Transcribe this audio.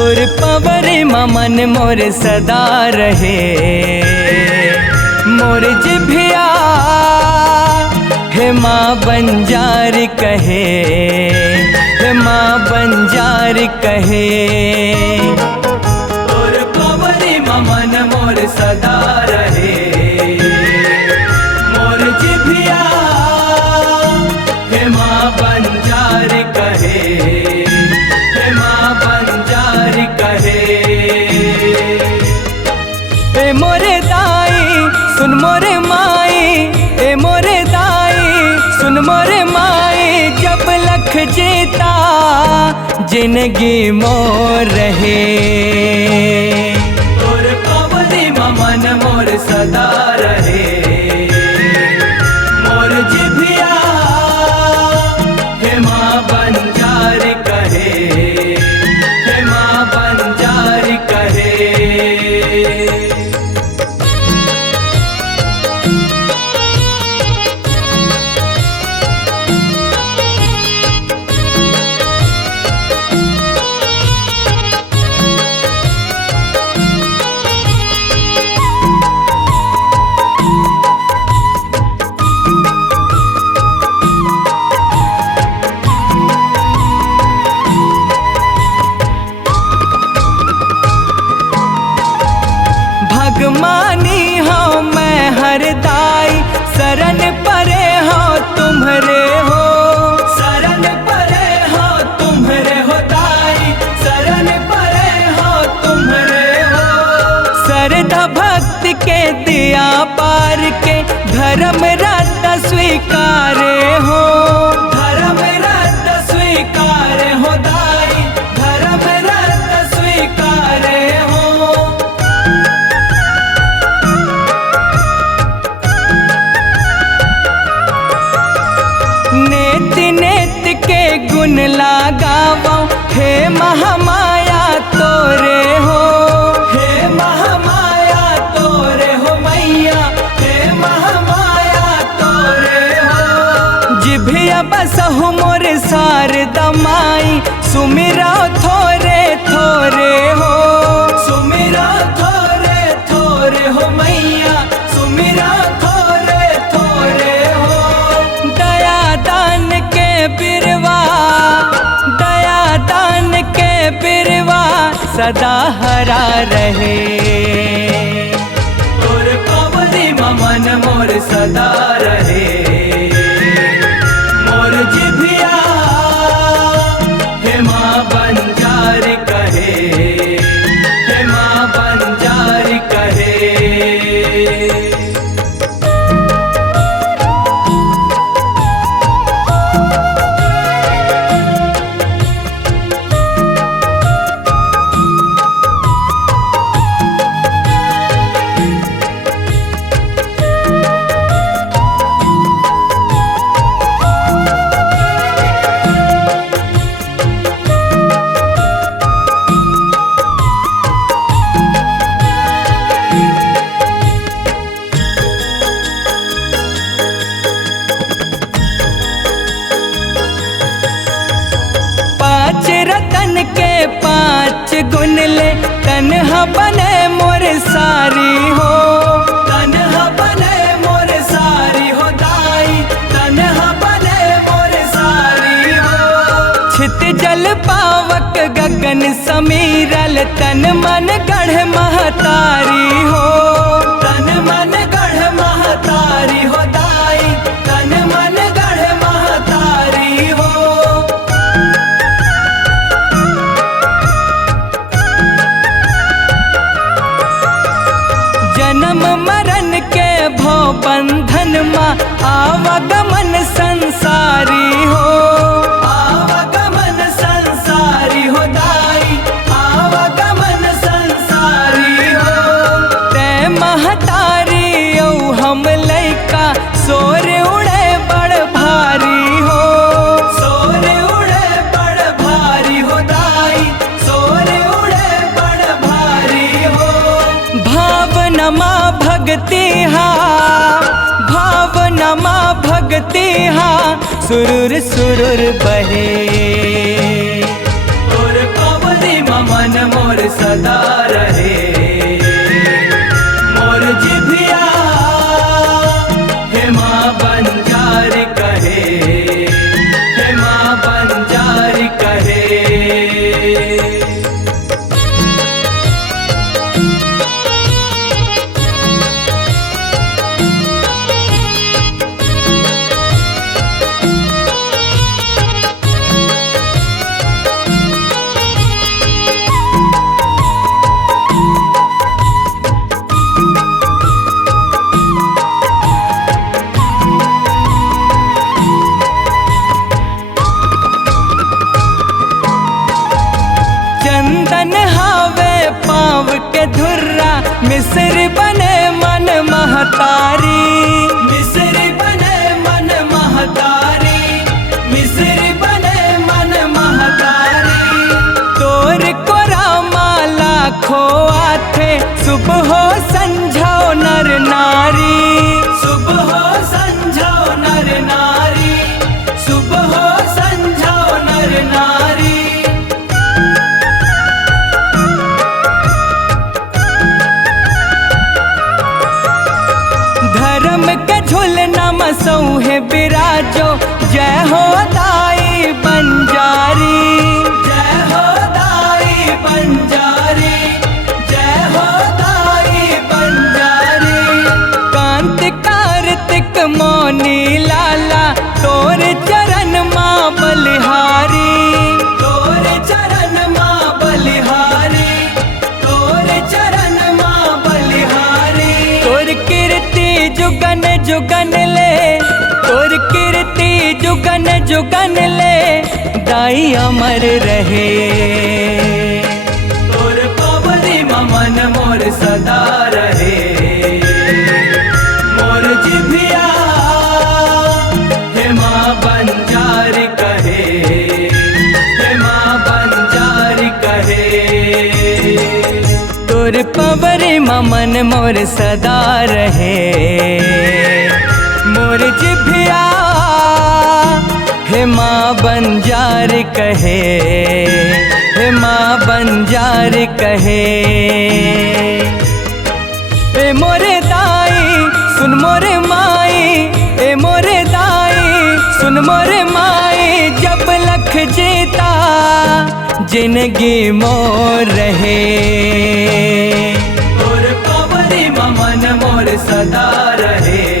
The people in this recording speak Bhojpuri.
तोर पवर मन मोर सदा रहे। मोर जिभिया हे माँ बंजार कहे, हे माँ बंजार कहे। तोर पवर मन मोर सदा रहे। मोर जिभिया हे माँ बंजार कहे, हे माँ बंजार कहे। ए मोरे दाई सुन मोरे माई, ए मोरे दाई सुन मोरे माई। जब लख जीता जिंदगी मोर रहे। तोर पवरी मन मोर सदा रहे। मोर जिभिया हे माँ बंजार कहे, हे माँ बंजार कहे। भगमानी हो मैं हर दाई, शरण परे हो तुम्हारे हो। शरण परे हो तुम्हारे हो दाई, शरण परे हो तुम्हारे हो। श्रद्धा भक्ति के दिया पार के धर्म रत स्वीकारे हो। धर्म रत स्वीकारे हो दाई, धर्म रत स्वीकारे हो। नेति नेत के गुण लगावो, हे महामाया तोरे हो। हे महामाया तोरे हो मैया, हे महामाया तोरे हो। जिभिया बसहु मोर शारदा माई, सुमिरा थोरे थोरे हो। सुमिरा थोरे थोरे हो मैया, सुमिरा थोरे थोरे हो। दया दान के बिरवा, दया दान के बिरवा सदा हरा रहे। तोर पवरी मन मोर सदा रहे। मोर जिभिया हे माँ बंजार कहे, हे माँ बंजार कहे। रतन के पाँच गुण ले, तन्हा बने मोर सारी हो। तन्हा बने मोर सारी हो दाई, तन्हा बने मोर सारी हो। छित जल पावक गगन समीरल, तन मन गढ़ महतारी हो। तन मन गढ़ महतारी हो दाई, तन मन गढ़ महतारी हो। जन्म मरण के भव बंधन माँ, आवागमन संसारी हो। आवागमन संसारी हो दाई, आवागमन संसारी हो। तै महतारी औ हम लैका, सोर उड़े बड़ भारी हो। सोर उड़े बड़ भारी हो दाई, सोर उड़े बड़ भारी हो। भावनमा भक्ति हा, भावनमा भक्ति हा, सुरुर सुरुर बहे। तोर पवरी मन सदा रहे। मोर जिभिया हे माँ बंजारी कहे, हे माँ बंजारी कहे। चंदन हावे पाँव के धुर्रा, मिस्र बने मन महतारी, मिस्र बने मन महतारी, मिस्र बने मन महतारी। तोर कोरा माला खोआ थे, सुबह हो संझाओ नर नारी, सुबह हो संझाओ नर नारी, सुबह हो संझाओ नर नारी। धर्म के झूलना मसऊ है बिराजो, जय हो दाई बंजारी, जय हो दाई बंजारी, जय हो दाई बंजारी। कांत कार्तिक मौनी लाला, तोर चरण माँ बलिहारी, तोर चरण माँ बलिहारी, तोर चरण माँ बलिहारी। तोर कीर्ति जुगन जुगन ले, तोर कीर्ति जुगन जुगन ले, दाई अमर रहे। तोर पवरी मन मोर सदा रहे। मोर जिभिया हे माँ बंजारी कहे, हे माँ बंजारी कहे। तोर पवरी मन मोर सदा रहे। मोर जिभिया हे माँ बंजारी कहे, हे माँ बंजारी कहे। ए मोरे दाई सुन मोरे माई, ए मोरे दाई सुन मोरे माई। जब लख जीता जिंदगी मोर रहे। तोर पवरी मन मोर सदा रहे।